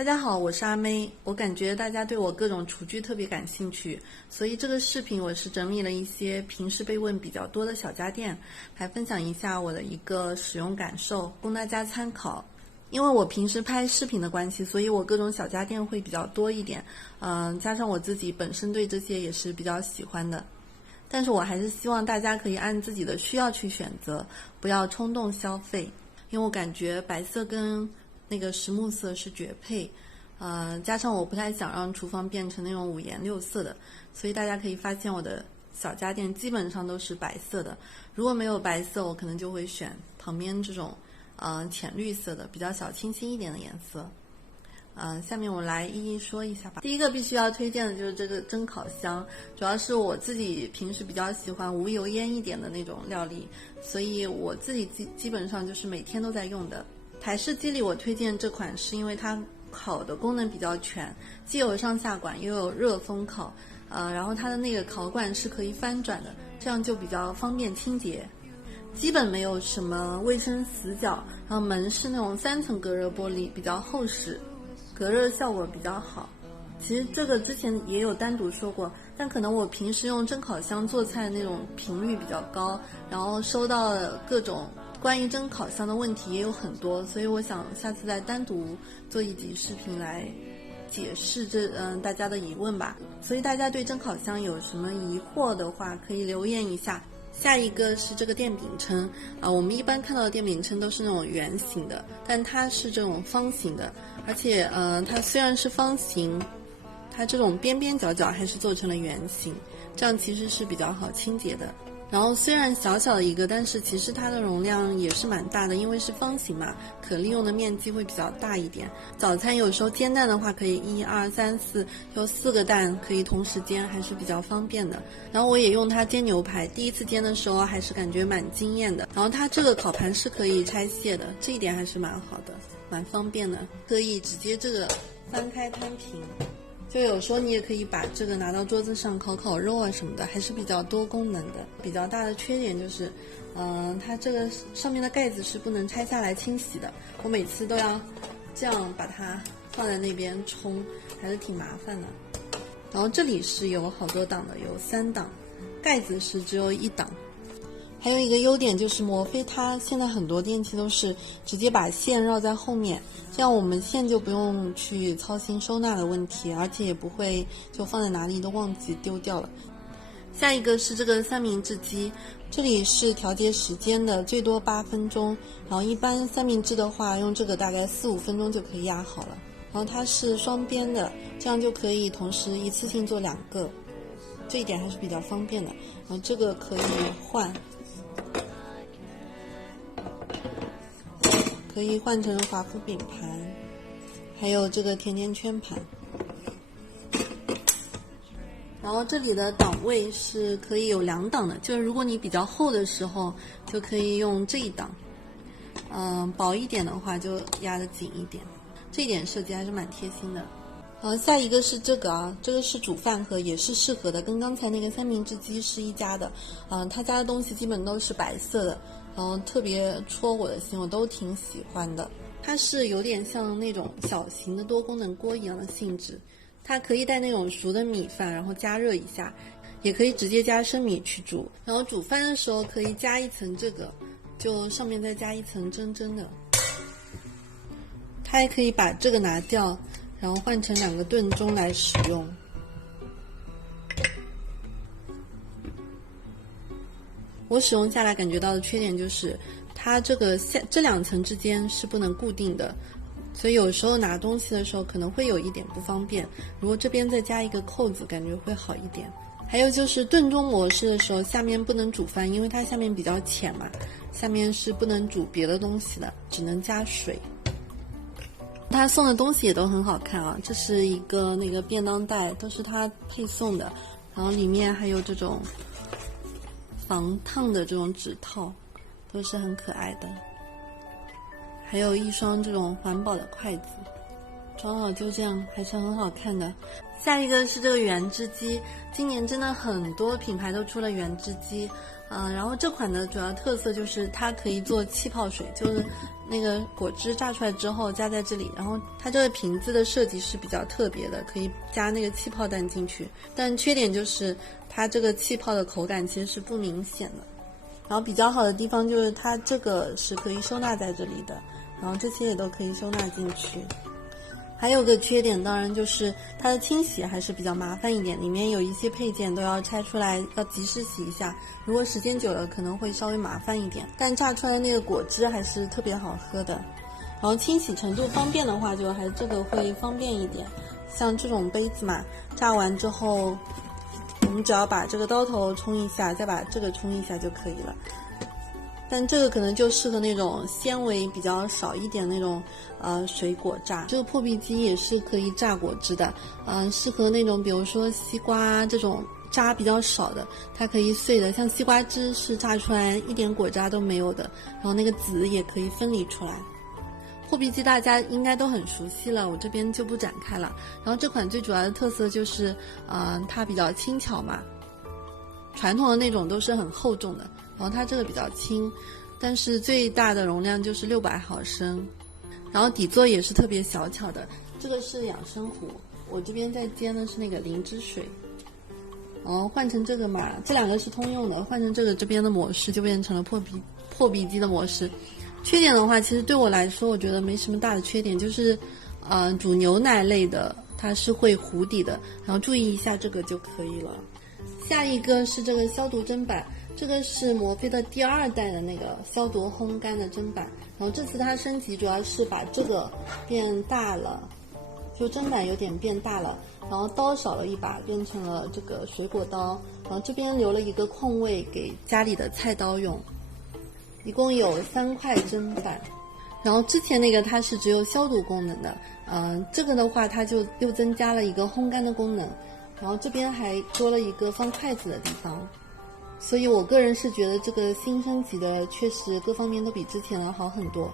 大家好，我是阿妹。我感觉大家对我各种厨具特别感兴趣，所以这个视频我是整理了一些平时被问比较多的小家电，来分享一下我的一个使用感受，供大家参考。因为我平时拍视频的关系，所以我各种小家电会比较多一点，加上我自己本身对这些也是比较喜欢的。但是我还是希望大家可以按自己的需要去选择，不要冲动消费。因为我感觉白色跟那个实木色是绝配，加上我不太想让厨房变成那种五颜六色的，所以大家可以发现我的小家电基本上都是白色的。如果没有白色，我可能就会选旁边这种浅绿色的，比较小清新一点的颜色。下面我来一一说一下吧。第一个必须要推荐的就是这个蒸烤箱，主要是我自己平时比较喜欢无油烟一点的那种料理，所以我自己基本上就是每天都在用的。台式机里我推荐这款是因为它烤的功能比较全，既有上下管又有热风烤，然后它的那个烤管是可以翻转的，这样就比较方便清洁，基本没有什么卫生死角。然后门是那种3层隔热玻璃，比较厚实，隔热效果比较好。其实这个之前也有单独说过，但可能我平时用蒸烤箱做菜那种频率比较高，然后收到的各种关于蒸烤箱的问题也有很多，所以我想下次再单独做一集视频来解释大家的疑问吧。所以大家对蒸烤箱有什么疑惑的话，可以留言一下。下一个是这个电饼铛，我们一般看到的电饼铛都是那种圆形的，但它是这种方形的，而且它虽然是方形，它这种边边角角还是做成了圆形，这样其实是比较好清洁的。然后虽然小小的一个，但是其实它的容量也是蛮大的，因为是方形嘛，可利用的面积会比较大一点。早餐有时候煎蛋的话，可以1、2、3、4，有4个蛋可以同时煎，还是比较方便的。然后我也用它煎牛排，第一次煎的时候还是感觉蛮惊艳的。然后它这个烤盘是可以拆卸的，这一点还是蛮好的，蛮方便的，可以直接这个翻开摊平。就有时候你也可以把这个拿到桌子上烤肉啊什么的，还是比较多功能的。比较大的缺点就是，它这个上面的盖子是不能拆下来清洗的，我每次都要这样把它放在那边冲，还是挺麻烦的。然后这里是有好多档的，有3档，盖子是只有1档。还有一个优点就是摩飞它现在很多电器都是直接把线绕在后面，这样我们线就不用去操心收纳的问题，而且也不会就放在哪里都忘记丢掉了。下一个是这个三明治机，这里是调节时间的，最多8分钟，然后一般三明治的话用这个大概4、5分钟就可以压好了。然后它是双边的，这样就可以同时一次性做2个，这一点还是比较方便的。然后这个可以换，可以换成华夫饼盘，还有这个甜甜圈盘。然后这里的档位是可以有2档的，就是如果你比较厚的时候就可以用这一档，薄一点的话就压得紧一点，这一点设计还是蛮贴心的。下一个是这个这个是煮饭盒，也是适合的，跟刚才那个三明治机是一家的。他家的东西基本都是白色的，然后特别戳我的心，我都挺喜欢的。它是有点像那种小型的多功能锅一样的性质，它可以带那种熟的米饭，然后加热一下，也可以直接加生米去煮。然后煮饭的时候可以加一层这个，就上面再加一层蒸的。它也可以把这个拿掉，然后换成2个炖盅来使用。我使用下来感觉到的缺点就是，它这2层之间是不能固定的，所以有时候拿东西的时候可能会有一点不方便。如果这边再加一个扣子，感觉会好一点。还有就是炖盅模式的时候，下面不能煮饭，因为它下面比较浅嘛，下面是不能煮别的东西的，只能加水。他送的东西也都很好看啊，这是一个那个便当袋，都是他配送的，然后里面还有这种防烫的这种指套，都是很可爱的。还有一双这种环保的筷子，装好就这样，还是很好看的。下一个是这个原汁机，今年真的很多品牌都出了原汁机，然后这款的主要特色就是它可以做气泡水，就是那个果汁榨出来之后加在这里，然后它这个瓶子的设计是比较特别的，可以加那个气泡蛋进去，但缺点就是它这个气泡的口感其实是不明显的。然后比较好的地方就是它这个是可以收纳在这里的，然后这些也都可以收纳进去。还有个缺点当然就是它的清洗还是比较麻烦一点，里面有一些配件都要拆出来，要及时洗一下，如果时间久了可能会稍微麻烦一点，但榨出来那个果汁还是特别好喝的。然后清洗程度方便的话，就还这个会方便一点，像这种杯子嘛，榨完之后我们只要把这个刀头冲一下，再把这个冲一下就可以了。但这个可能就适合那种纤维比较少一点那种水果榨。这个破壁机也是可以榨果汁的，适合那种比如说西瓜这种渣比较少的，它可以碎的，像西瓜汁是榨出来一点果渣都没有的，然后那个籽也可以分离出来。破壁机大家应该都很熟悉了，我这边就不展开了。然后这款最主要的特色就是它比较轻巧嘛，传统的那种都是很厚重的，然后它这个比较轻，但是最大的容量就是600毫升，然后底座也是特别小巧的。这个是养生壶，我这边在煎的是那个灵芝水，然后换成这个嘛，这两个是通用的，换成这个这边的模式就变成了破壁机的模式。缺点的话，其实对我来说我觉得没什么大的缺点，就是煮牛奶类的它是会糊底的，然后注意一下这个就可以了。下一个是这个消毒砧板，这个是摩飞的第2代的那个消毒烘干的砧板，然后这次它升级主要是把这个变大了，就砧板有点变大了，然后刀少了一把，变成了这个水果刀，然后这边留了一个空位给家里的菜刀用，一共有3块砧板。然后之前那个它是只有消毒功能的，这个的话它就又增加了一个烘干的功能，然后这边还多了一个放筷子的地方，所以我个人是觉得这个新升级的确实各方面都比之前的好很多。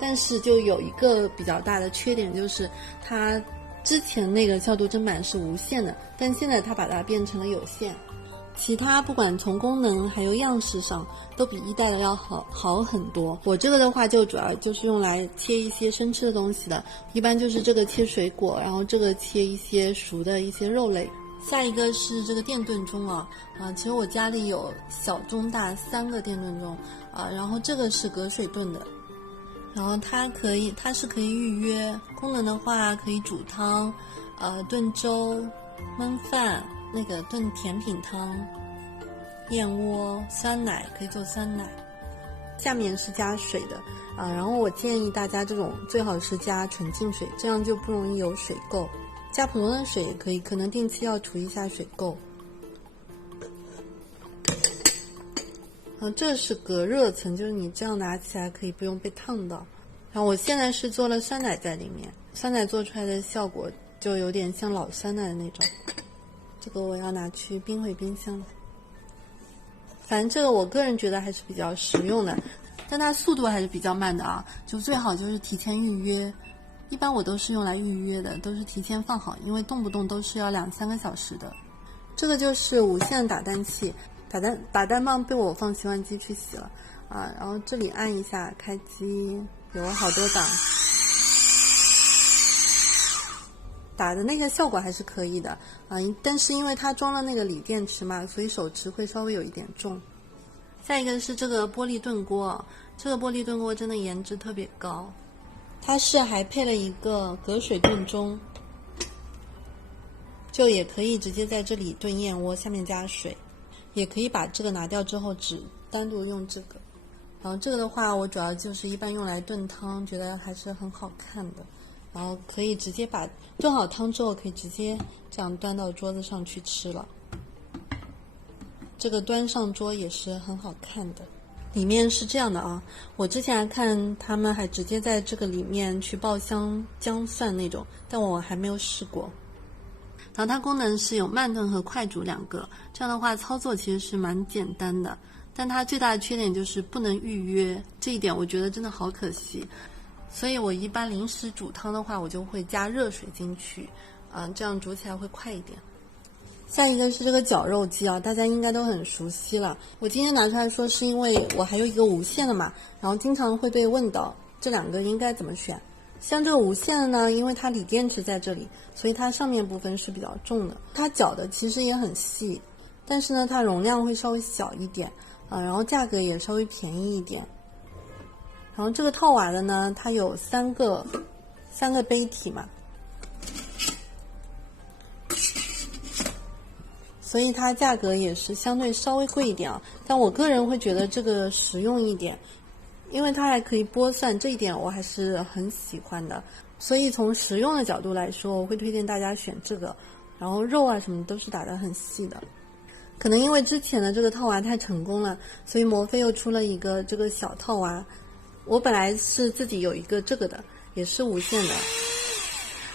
但是就有一个比较大的缺点，就是它之前那个消毒砧板是无线的，但现在它把它变成了有线。其他不管从功能还有样式上都比1代的要好很多。我这个的话就主要就是用来切一些生吃的东西的，一般就是这个切水果，然后这个切一些熟的一些肉类。下一个是这个电炖盅其实我家里有小中大3个电炖盅然后这个是隔水炖的，然后它是可以预约，功能的话可以煮汤炖粥、焖饭，那个炖甜品汤、燕窝、酸奶，可以做酸奶。下面是加水的然后我建议大家这种最好是加纯净水，这样就不容易有水垢。加普通的水也可以，可能定期要除一下水垢。这是隔热层，就是你这样拿起来可以不用被烫到。然后我现在是做了酸奶在里面，酸奶做出来的效果就有点像老酸奶的那种。这个我要拿去冰回冰箱了。反正这个我个人觉得还是比较实用的，但它速度还是比较慢的就最好就是提前预约。一般我都是用来预约的，都是提前放好，因为动不动都是要2-3个小时的。这个就是无线打蛋器，打蛋棒被我放洗碗机去洗了然后这里按一下开机，有好多档。打的那个效果还是可以的但是因为它装了那个锂电池嘛，所以手持会稍微有一点重。下一个是这个玻璃炖锅，这个玻璃炖锅真的颜值特别高，它是还配了一个隔水炖盅，就也可以直接在这里炖燕窝，下面加水，也可以把这个拿掉之后只单独用这个。然后这个的话我主要就是一般用来炖汤，觉得还是很好看的，然后可以直接把炖好汤之后可以直接这样端到桌子上去吃了，这个端上桌也是很好看的。里面是这样的我之前还看他们还直接在这个里面去爆香姜蒜那种，但我还没有试过。然后它功能是有慢炖和快煮2个，这样的话操作其实是蛮简单的，但它最大的缺点就是不能预约，这一点我觉得真的好可惜。所以我一般临时煮汤的话，我就会加热水进去这样煮起来会快一点。下一个是这个绞肉机大家应该都很熟悉了。我今天拿出来说是因为我还有一个无线的嘛，然后经常会被问到这两个应该怎么选。像这个无线的呢，因为它锂电池在这里，所以它上面部分是比较重的，它绞的其实也很细，但是呢它容量会稍微小一点然后价格也稍微便宜一点。然后这个套娃的呢，它有三个杯体嘛，所以它价格也是相对稍微贵一点但我个人会觉得这个实用一点，因为它还可以剥蒜，这一点我还是很喜欢的。所以从实用的角度来说，我会推荐大家选这个。然后肉什么都是打得很细的。可能因为之前的这个套娃太成功了，所以摩飞又出了一个这个小套娃。我本来是自己有一个这个的，也是无线的。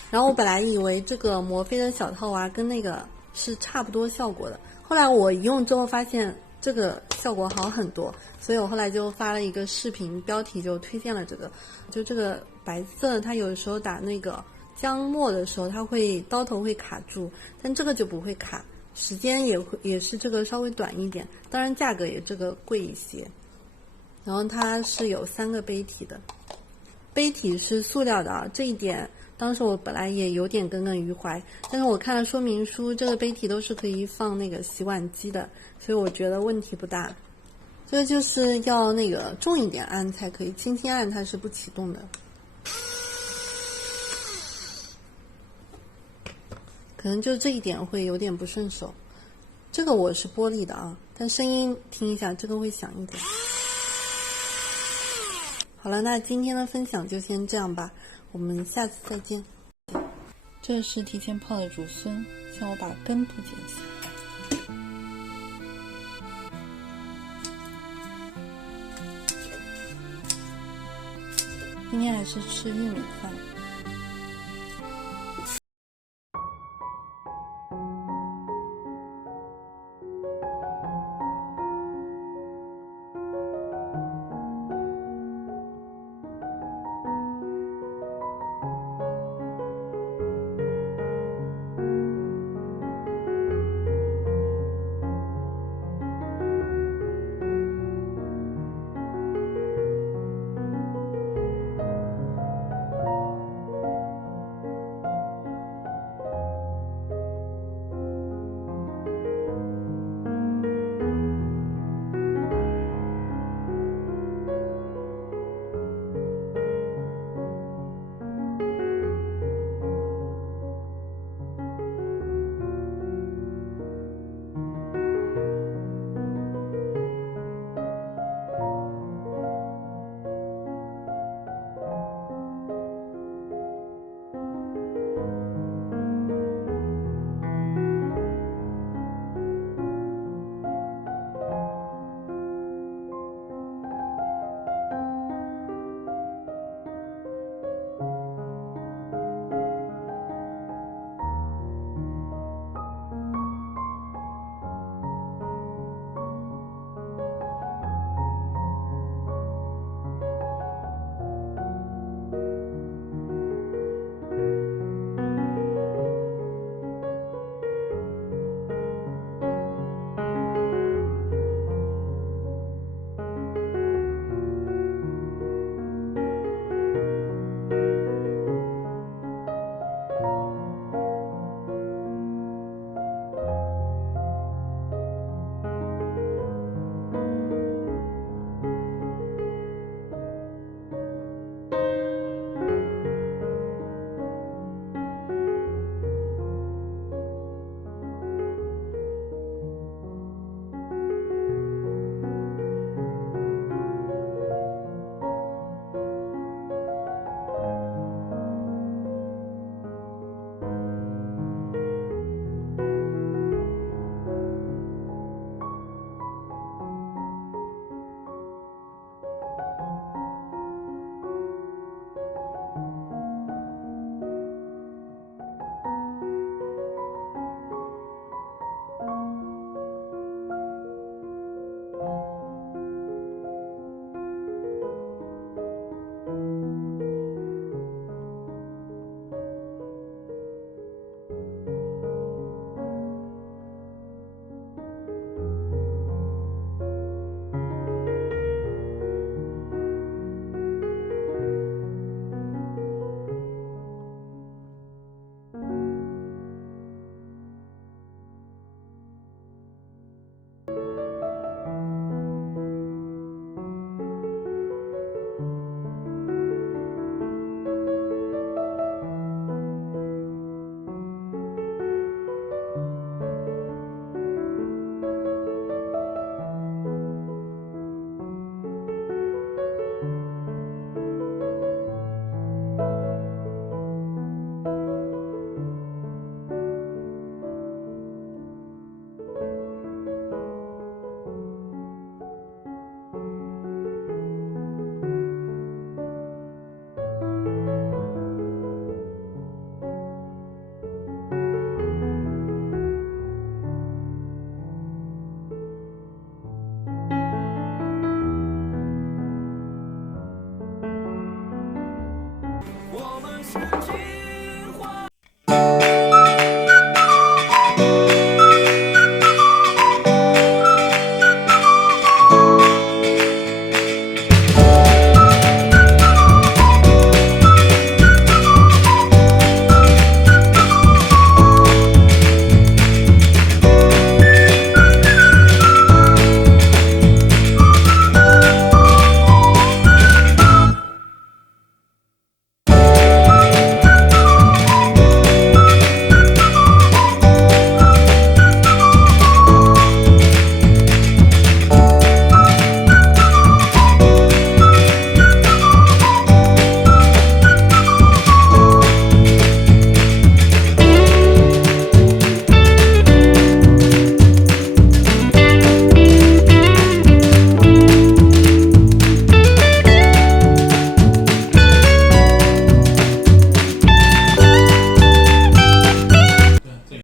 然后我本来以为这个摩飞的小套娃跟那个是差不多效果的，后来我一用之后发现这个效果好很多，所以我后来就发了一个视频，标题就推荐了这个。就这个白色，它有的时候打那个姜末的时候，它会刀头会卡住，但这个就不会卡，时间也是这个稍微短一点，当然价格也这个贵一些。然后它是有3个杯体的，杯体是塑料的这一点当时我本来也有点耿耿于怀，但是我看了说明书，这个杯体都是可以放那个洗碗机的，所以我觉得问题不大。这个就是要那个重一点按才可以，轻轻按它是不启动的。可能就这一点会有点不顺手。这个我是玻璃的但声音听一下，这个会响一点。好了，那今天的分享就先这样吧，我们下次再见。这是提前泡的竹荪，像我把根部剪下。今天还是吃玉米饭。